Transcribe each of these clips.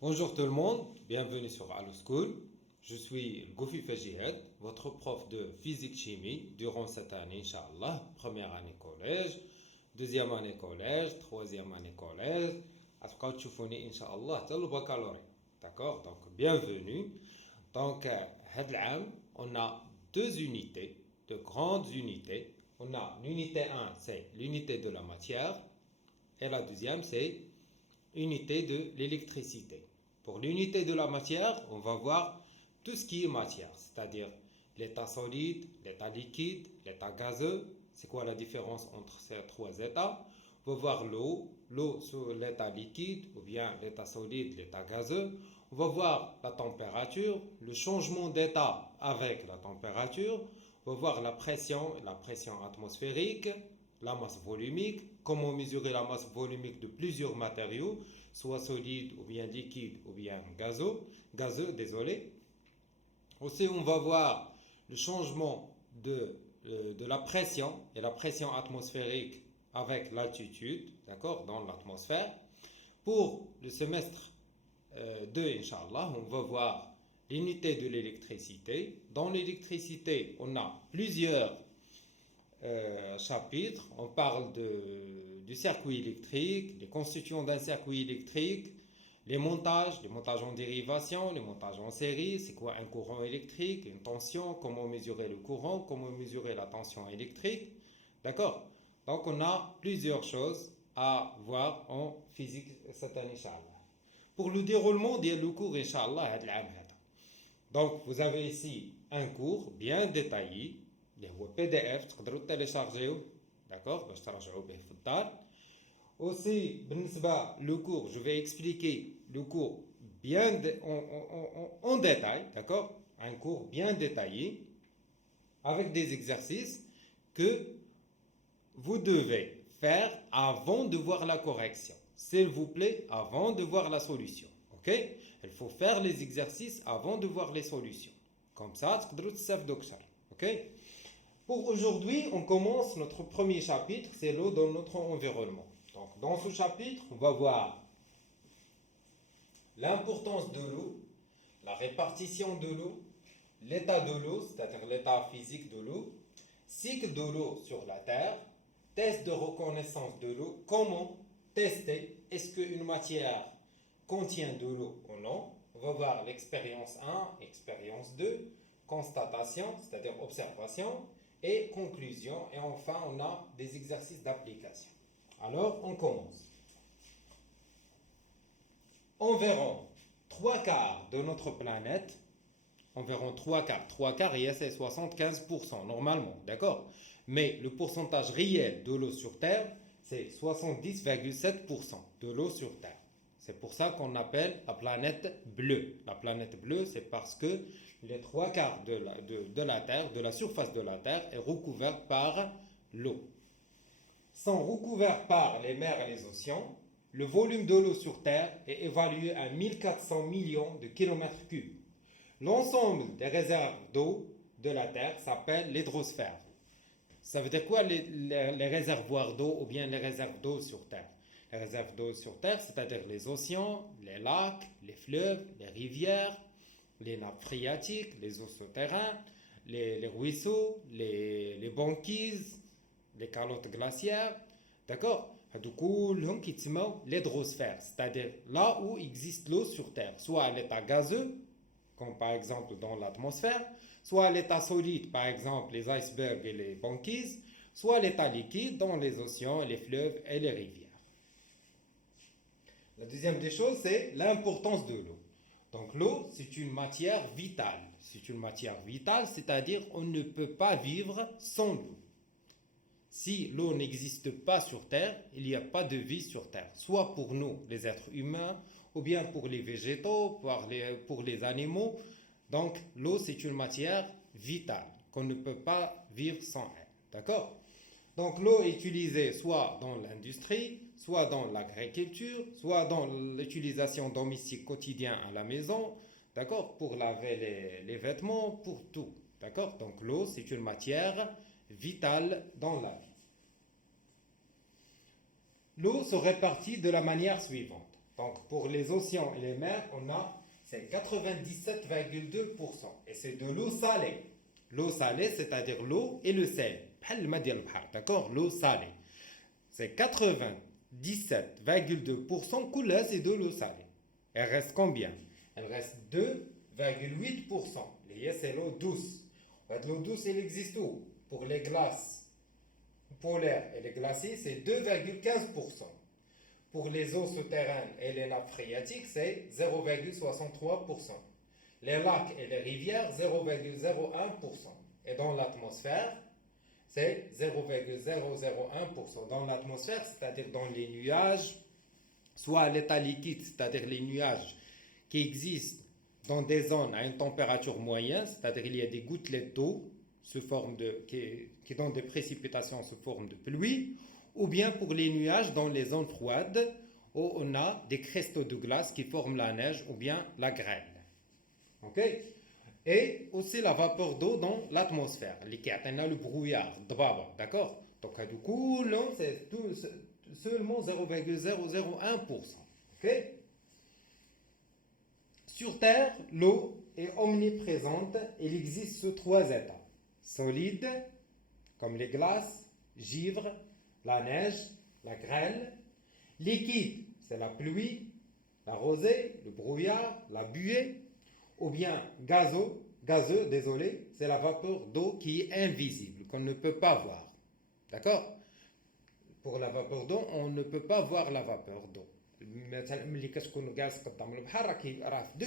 Bonjour tout le monde, bienvenue sur Allo School. Je suis Goufi Fajihed, votre prof de physique-chimie durant cette année, Inch'Allah. Première année collège, deuxième année collège, troisième année collège. Après, tu finis, Inch'Allah, le baccalauréat. D'accord? Donc, bienvenue. Donc, cette année, on a deux unités, de grandes unités. On a l'unité 1, c'est l'unité de la matière. Et la deuxième, c'est unité de l'électricité. Pour l'unité de la matière, on va voir tout ce qui est matière, c'est-à-dire l'état solide, l'état liquide, l'état gazeux. C'est quoi la différence entre ces trois états? On va voir l'eau sur l'état liquide ou bien l'état solide, l'état gazeux. On va voir la température, le changement d'état avec la température. On va voir la pression atmosphérique, la masse volumique, comment mesurer la masse volumique de plusieurs matériaux, soit solides ou bien liquides ou bien gazeux. Aussi, on va voir le changement de la pression et la pression atmosphérique avec l'altitude, d'accord, dans l'atmosphère. Pour le semestre 2, Inch'Allah, on va voir l'unité de l'électricité. Dans l'électricité, on a plusieurs chapitres. On parle du circuit électrique, les constituants d'un circuit électrique, les montages en dérivation, les montages en série, c'est quoi un courant électrique, une tension, comment mesurer le courant, comment mesurer la tension électrique. D'accord? Donc on a plusieurs choses à voir en physique cette année, Inch'Allah. Pour le déroulement du cours, Inch'Allah, donc vous avez ici un cours bien détaillé اللي هو PDF تقدروا télécharger d'accord باش تراجعوا به في الدار. Aussi بالنسبة le cours, je vais expliquer le cours bien en détail, d'accord? Un cours bien détaillé avec des exercices que vous devez faire avant de voir la correction. S'il vous plaît, avant de voir la solution. Ok? Il faut faire les exercices avant de voir les solutions. Comme ça, تقدروا تستافدوا أكثر. Ok? Pour aujourd'hui, on commence notre premier chapitre, c'est l'eau dans notre environnement. Donc, dans ce chapitre, on va voir l'importance de l'eau, la répartition de l'eau, l'état de l'eau, c'est-à-dire l'état physique de l'eau, cycle de l'eau sur la Terre, test de reconnaissance de l'eau, comment tester est-ce qu'une matière contient de l'eau ou non. On va voir l'expérience 1, expérience 2, constatation, c'est-à-dire observation, et conclusion. Et enfin, on a des exercices d'application. Alors, on commence. Environ 3 quarts de notre planète, environ 3 quarts, et c'est 75% normalement, d'accord? Mais le pourcentage réel de l'eau sur Terre, c'est 70,7% de l'eau sur Terre. C'est pour ça qu'on appelle la planète bleue. La planète bleue, c'est parce que les 3 quarts de la Terre, de la surface de la Terre, est recouverte par l'eau. Sont recouverts par les mers et les océans. Le volume de l'eau sur Terre est évalué à 1400 millions de kilomètres cubes. L'ensemble des réserves d'eau de la Terre s'appelle l'hydrosphère. Ça veut dire quoi les réservoirs d'eau ou bien les réserves d'eau sur Terre? Les réserves d'eau sur Terre, c'est-à-dire les océans, les lacs, les fleuves, les rivières, les nappes phréatiques, les eaux souterraines, les ruisseaux, les banquises, les calottes glaciaires. D'accord? هادو كلهم كيتسموا l'hydrosphère, c'est-à-dire là où existe l'eau sur Terre, soit à l'état gazeux, comme par exemple dans l'atmosphère, soit à l'état solide, par exemple les icebergs et les banquises, soit à l'état liquide dans les océans, les fleuves et les rivières. La deuxième des choses, c'est l'importance de l'eau. Donc l'eau, c'est une matière vitale. C'est une matière vitale, c'est-à-dire on ne peut pas vivre sans l'eau. Si l'eau n'existe pas sur Terre, il n'y a pas de vie sur Terre, soit pour nous, les êtres humains, ou bien pour les végétaux, pour les animaux. Donc l'eau, c'est une matière vitale, qu'on ne peut pas vivre sans elle. D'accord? Donc l'eau est utilisée soit dans l'industrie, soit dans l'agriculture, soit dans l'utilisation domestique quotidienne à la maison, d'accord? Pour laver les vêtements, pour tout. D'accord? Donc l'eau, c'est une matière vitale dans la vie. L'eau se répartit de la manière suivante. Donc, pour les océans et les mers, on a c'est 97,2%. Et c'est de l'eau salée. L'eau salée, c'est-à-dire l'eau et le sel. D'accord? L'eau salée. C'est 97,2% couleur, c'est de l'eau salée. Elle reste combien? Elle reste 2,8%. C'est l'eau douce. L'eau douce, elle existe où? Pour les glaces polaires et les glaciers, c'est 2,15%. Pour les eaux souterraines et les nappes phréatiques, c'est 0,63%. Les lacs et les rivières, 0,01%. Et dans l'atmosphère, c'est 0,001%. Dans l'atmosphère, c'est-à-dire dans les nuages, soit à l'état liquide, c'est-à-dire les nuages qui existent dans des zones à une température moyenne, c'est-à-dire il y a des gouttelettes d'eau qui donnent des précipitations sous forme de pluie, ou bien pour les nuages dans les zones froides où on a des cristaux de glace qui forment la neige ou bien la grêle. Ok? Et aussi la vapeur d'eau dans l'atmosphère, qui atteint le brouillard, d'accord? Donc du coup, c'est seulement 0,001%. Ok? Sur Terre, l'eau est omniprésente. Elle existe sous 3 états. Solide, comme les glaces, givre, la neige, la grêle. Liquide, c'est la pluie, la rosée, le brouillard, la buée. Ou bien gazeux, c'est la vapeur d'eau qui est invisible, qu'on ne peut pas voir. D'accord? Pour la vapeur d'eau, on ne peut pas voir la vapeur d'eau. Dès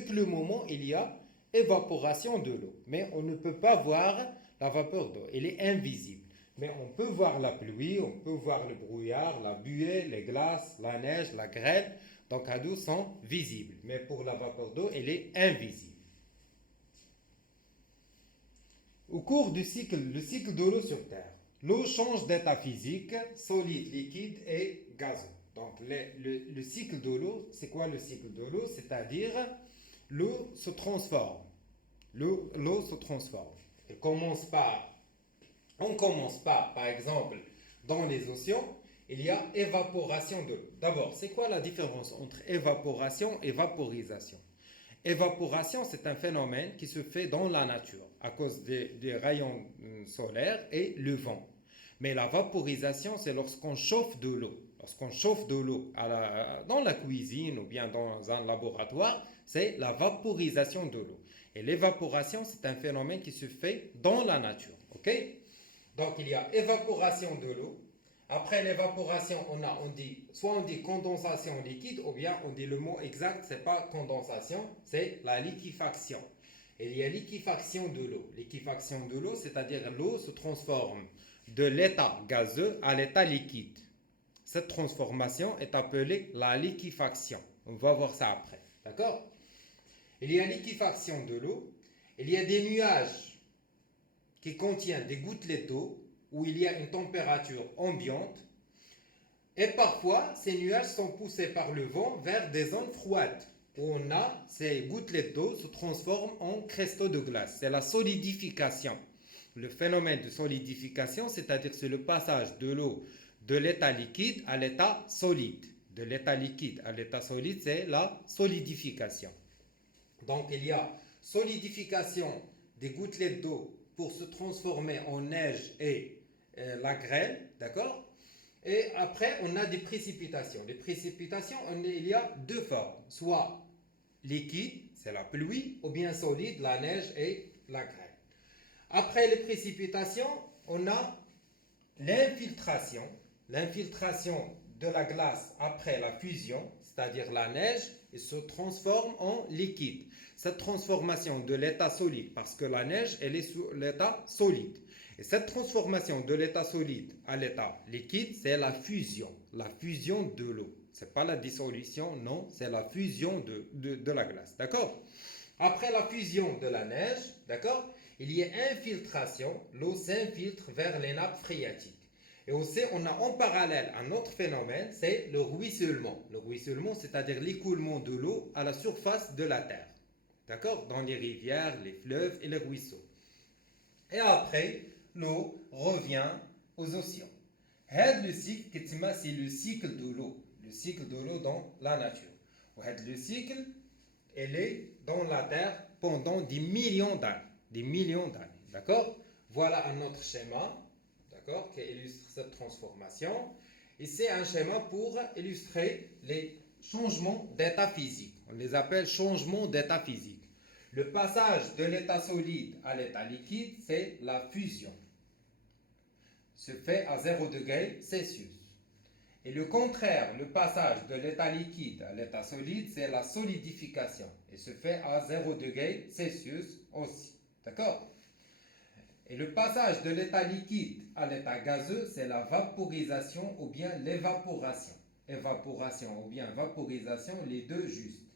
le moment il y a évaporation de l'eau, mais on ne peut pas voir la vapeur d'eau, elle est invisible. Mais on peut voir la pluie, on peut voir le brouillard, la buée, les glaces, la neige, la grêle. Donc à deux sont visibles, mais pour la vapeur d'eau, elle est invisible. Au cours du cycle, le cycle de l'eau sur Terre, l'eau change d'état physique, solide, liquide et gazeux. Donc le cycle de l'eau, c'est quoi le cycle de l'eau? C'est-à-dire l'eau se transforme. L'eau se transforme. On commence par exemple, dans les océans, il y a évaporation de l'eau. D'abord, c'est quoi la différence entre évaporation et vaporisation? Évaporation, c'est un phénomène qui se fait dans la nature à cause des rayons solaires et le vent. Mais la vaporisation, c'est lorsqu'on chauffe de l'eau. Lorsqu'on chauffe de l'eau dans la cuisine ou bien dans un laboratoire, c'est la vaporisation de l'eau. Et l'évaporation, c'est un phénomène qui se fait dans la nature. Ok? Donc il y a évaporation de l'eau. Après l'évaporation, soit on dit condensation liquide, ou bien on dit le mot exact, c'est pas condensation, c'est la liquéfaction. Il y a liquéfaction de l'eau. Liquéfaction de l'eau, c'est-à-dire l'eau se transforme de l'état gazeux à l'état liquide. Cette transformation est appelée la liquéfaction. On va voir ça après. D'accord? Il y a liquéfaction de l'eau. Il y a des nuages qui contiennent des gouttelettes d'eau où il y a une température ambiante. Et parfois, ces nuages sont poussés par le vent vers des zones froides où ces gouttelettes d'eau se transforment en cristaux de glace. C'est la solidification. Le phénomène de solidification, c'est-à-dire c'est le passage de l'eau de l'état liquide à l'état solide. De l'état liquide à l'état solide, c'est la solidification. Donc il y a solidification des gouttelettes d'eau pour se transformer en neige et la grêle, d'accord? Et après, on a des précipitations. Les précipitations, il y a deux formes. Soit liquide, c'est la pluie, ou bien solide, la neige et la grêle. Après les précipitations, on a l'infiltration. L'infiltration de la glace après la fusion, c'est-à-dire la neige, elle se transforme en liquide. Cette transformation de l'état solide, parce que la neige, elle est sous l'état solide. Et cette transformation de l'état solide à l'état liquide, c'est la fusion de l'eau. Ce n'est pas la dissolution, non, c'est la fusion de la glace, d'accord? Après la fusion de la neige, d'accord, il y a infiltration, l'eau s'infiltre vers les nappes phréatiques. Et aussi, on a en parallèle un autre phénomène, c'est le ruissellement. Le ruissellement, c'est-à-dire l'écoulement de l'eau à la surface de la terre, d'accord, dans les rivières, les fleuves et les ruisseaux. Et après, l'eau revient aux océans. C'est le cycle de l'eau. Le cycle de l'eau dans la nature. Le cycle, elle est dans la Terre pendant des millions d'années. Des millions d'années. D'accord? Voilà un autre schéma, d'accord, qui illustre cette transformation. Et c'est un schéma pour illustrer les changements d'état physique. On les appelle changements d'état physique. Le passage de l'état solide à l'état liquide, c'est la fusion. Se fait à 0 degré Celsius. Et le contraire, le passage de l'état liquide à l'état solide, c'est la solidification. Et se fait à 0 degré Celsius aussi. D'accord? Et le passage de l'état liquide à l'état gazeux, c'est la vaporisation ou bien l'évaporation. Évaporation ou bien vaporisation, les deux justes.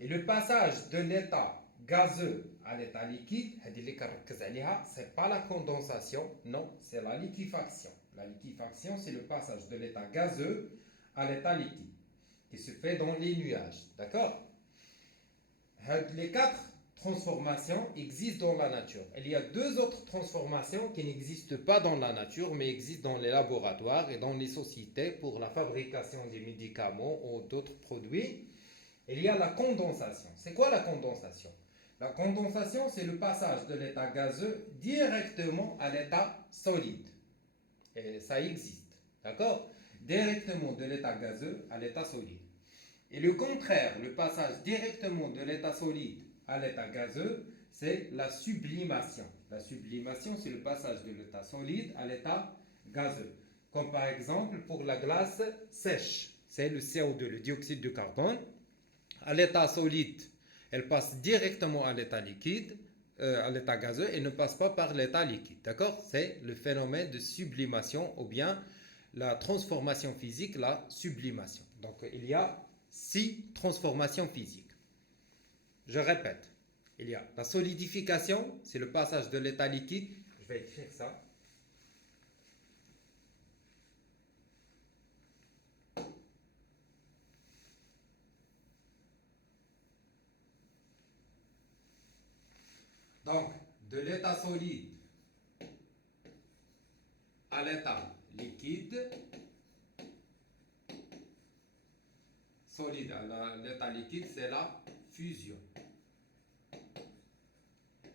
Et le passage de l'état gazeux à l'état liquide, c'est pas la condensation, non, c'est la liquéfaction. La liquéfaction, c'est le passage de l'état gazeux à l'état liquide, qui se fait dans les nuages. D'accord? Les 4 transformations existent dans la nature. Il y a 2 autres transformations qui n'existent pas dans la nature, mais existent dans les laboratoires et dans les sociétés pour la fabrication des médicaments ou d'autres produits. Il y a la condensation. C'est quoi la condensation? La condensation, c'est le passage de l'état gazeux directement à l'état solide. Et ça existe. D'accord? Directement de l'état gazeux à l'état solide. Et le contraire, le passage directement de l'état solide à l'état gazeux, c'est la sublimation. La sublimation, c'est le passage de l'état solide à l'état gazeux. Comme par exemple pour la glace sèche, c'est le CO2, le dioxyde de carbone. À l'état solide, elle passe directement à l'état liquide, à l'état gazeux, et ne passe pas par l'état liquide. D'accord? C'est le phénomène de sublimation ou bien la transformation physique, la sublimation. Donc il y a 6 transformations physiques. Je répète, il y a la solidification, c'est le passage de l'état liquide. Je vais écrire ça. Donc, de l'état solide à l'état liquide, solide à l'état liquide, c'est la fusion.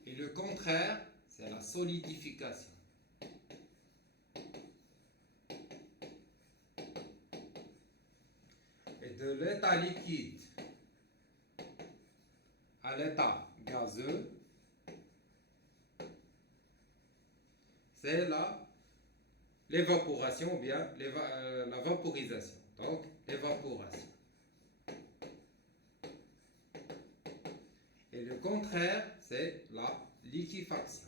Et le contraire, c'est la solidification. Et de l'état liquide à l'état gazeux, c'est l'évaporation ou bien la vaporisation. Donc, l'évaporation. Et le contraire, c'est la liquéfaction.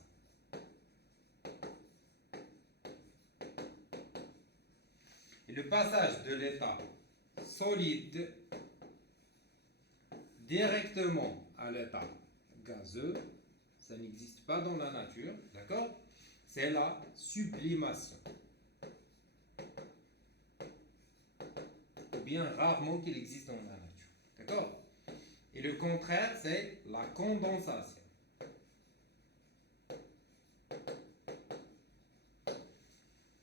Et le passage de l'état solide directement à l'état gazeux, ça n'existe pas dans la nature, d'accord? C'est la sublimation. Ou bien rarement qu'il existe dans la nature, d'accord? Et le contraire, c'est la condensation.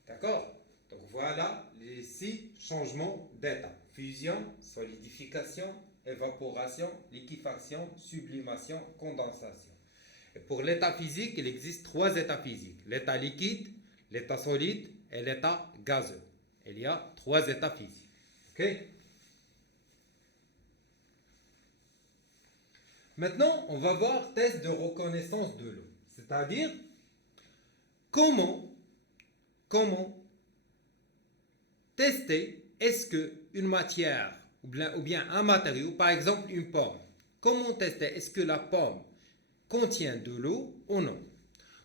D'accord? Donc voilà les 6 changements d'état. Fusion, solidification, évaporation, liquéfaction, sublimation, condensation. Et pour l'état physique, il existe 3 états physiques. L'état liquide, l'état solide et l'état gazeux. Il y a 3 états physiques. Ok? Maintenant, on va voir test de reconnaissance de l'eau. C'est-à-dire, comment tester est-ce qu'une matière ou bien un matériau, par exemple une pomme, comment tester est-ce que la pomme contient de l'eau ou non?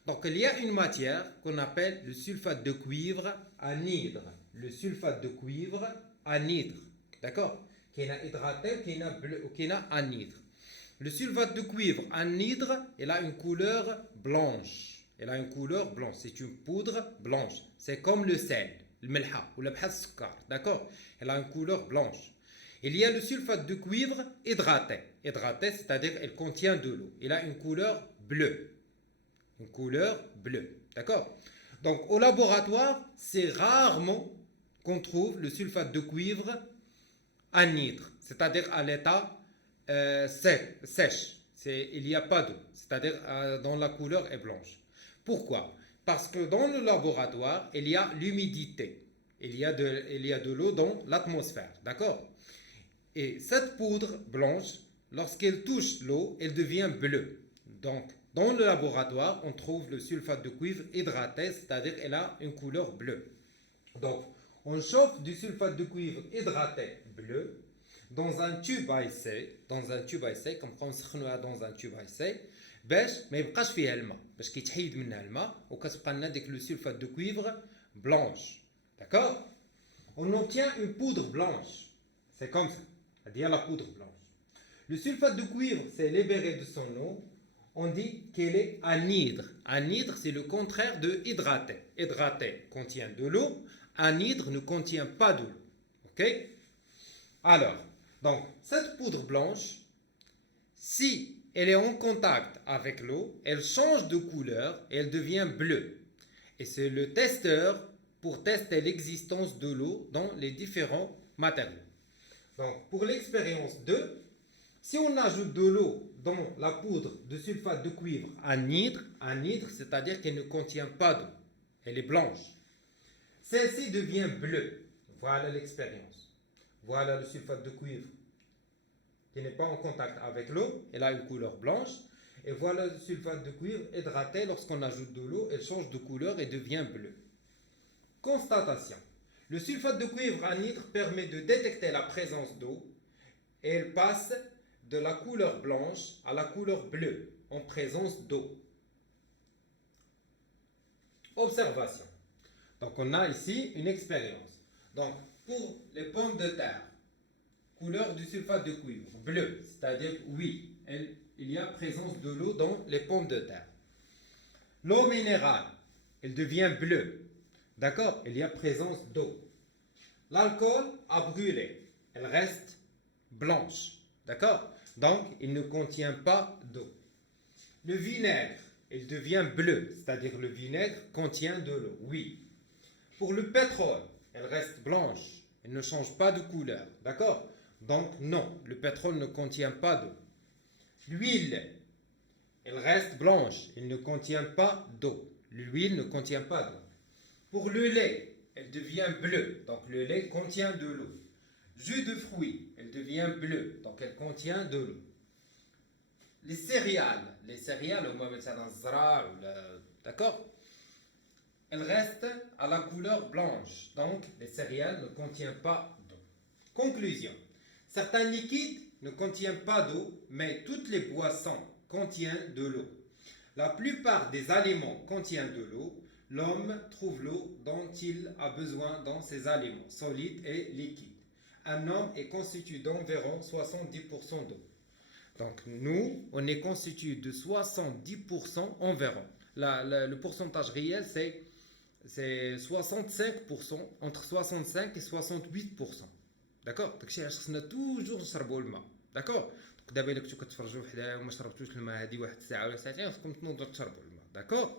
Donc il y a une matière qu'on appelle le sulfate de cuivre anhydre. Le sulfate de cuivre anhydre. D'accord? Qui est hydraté ou qui est anhydre. Le sulfate de cuivre anhydre, il a une couleur blanche. Elle a une couleur blanche. C'est une poudre blanche. C'est comme le sel, le melha ou le sucre. D'accord? Elle a une couleur blanche. Il y a le sulfate de cuivre hydraté. Hydraté, c'est-à-dire elle contient de l'eau. Il a une couleur bleue. Une couleur bleue. D'accord? Donc au laboratoire, c'est rarement qu'on trouve le sulfate de cuivre anhydre, c'est-à-dire à l'état sèche. Il n'y a pas d'eau, c'est-à-dire dont la couleur est blanche. Pourquoi? Parce que dans le laboratoire, il y a l'humidité. Il y a de l'eau dans l'atmosphère, d'accord? Et cette poudre blanche, lorsqu'elle touche l'eau, elle devient bleue. Donc, dans le laboratoire, on trouve le sulfate de cuivre hydraté, c'est-à-dire qu'elle a une couleur bleue. Donc, on chauffe du sulfate de cuivre hydraté bleu dans un tube à essai, comme on se dans un tube à essai, باش ما يبقاش فيها الماء باش كيتحيد منها الماء وكتبقى لنا ديك لو سولفات دو cuivre blanche. D'accord? On obtient une poudre blanche. C'est comme ça. C'est-à-dire la poudre blanche. Le sulfate de cuivre, c'est libéré de son eau. On dit qu'elle est anhydre. Anhydre, c'est le contraire de hydraté. Hydraté contient de l'eau. Anhydre ne contient pas de l'eau. Ok? Alors, donc, cette poudre blanche, si elle est en contact avec l'eau, elle change de couleur et elle devient bleue. Et c'est le testeur pour tester l'existence de l'eau dans les différents matériaux. Donc, pour l'expérience 2, si on ajoute de l'eau dans la poudre de sulfate de cuivre anhydre, c'est-à-dire qu'elle ne contient pas d'eau, elle est blanche. Celle-ci devient bleue. Voilà l'expérience. Voilà le sulfate de cuivre qui n'est pas en contact avec l'eau, elle a une couleur blanche. Et voilà le sulfate de cuivre hydraté, lorsqu'on ajoute de l'eau, elle change de couleur et devient bleue. Constatation. Le sulfate de cuivre anhydre permet de détecter la présence d'eau et elle passe de la couleur blanche à la couleur bleue en présence d'eau. Observation. Donc on a ici une expérience. Donc pour les pommes de terre, couleur du sulfate de cuivre, bleu, c'est-à-dire oui, il y a présence de l'eau dans les pommes de terre. L'eau minérale, elle devient bleue. D'accord? Il y a présence d'eau. L'alcool a brûlé, elle reste blanche. D'accord? Donc, il ne contient pas d'eau. Le vinaigre, il devient bleu, c'est-à-dire le vinaigre contient de l'eau. Oui. Pour le pétrole, elle reste blanche, elle ne change pas de couleur. D'accord? Donc, non, le pétrole ne contient pas d'eau. L'huile, elle reste blanche, elle ne contient pas d'eau. L'huile ne contient pas d'eau. Pour le lait, elle devient bleue, donc le lait contient de l'eau. Jus de fruits, elle devient bleue, donc elle contient de l'eau. Les céréales, on va mettre ça dans le zra, d'accord? Elles restent à la couleur blanche, donc les céréales ne contiennent pas d'eau. Conclusion. Certains liquides ne contiennent pas d'eau, mais toutes les boissons contiennent de l'eau. La plupart des aliments contiennent de l'eau. L'homme trouve l'eau dont il a besoin dans ses aliments, solides et liquides. Un homme est constitué d'environ 70% d'eau. Donc nous, on est constitué de 70% environ. Le pourcentage réel, c'est 65%, entre 65 et 68%. داكوغ داكشي علاش خصنا توجور نشربوا الماء داكوغ دابا الا كنتو كتفرجوا وحده وما شربتوش الماء هذه واحد الساعه ولا ساعتين خصكم تنوضوا تشربوا الماء داكوغ.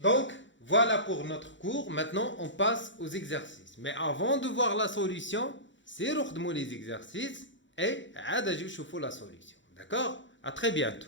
Donc voilà pour notre cours. Maintenant on passe aux exercices, mais avant de voir la solution سيروا خدموا les exercices et عاد اجيو شوفوا la solution. D'accord? À très bientôt.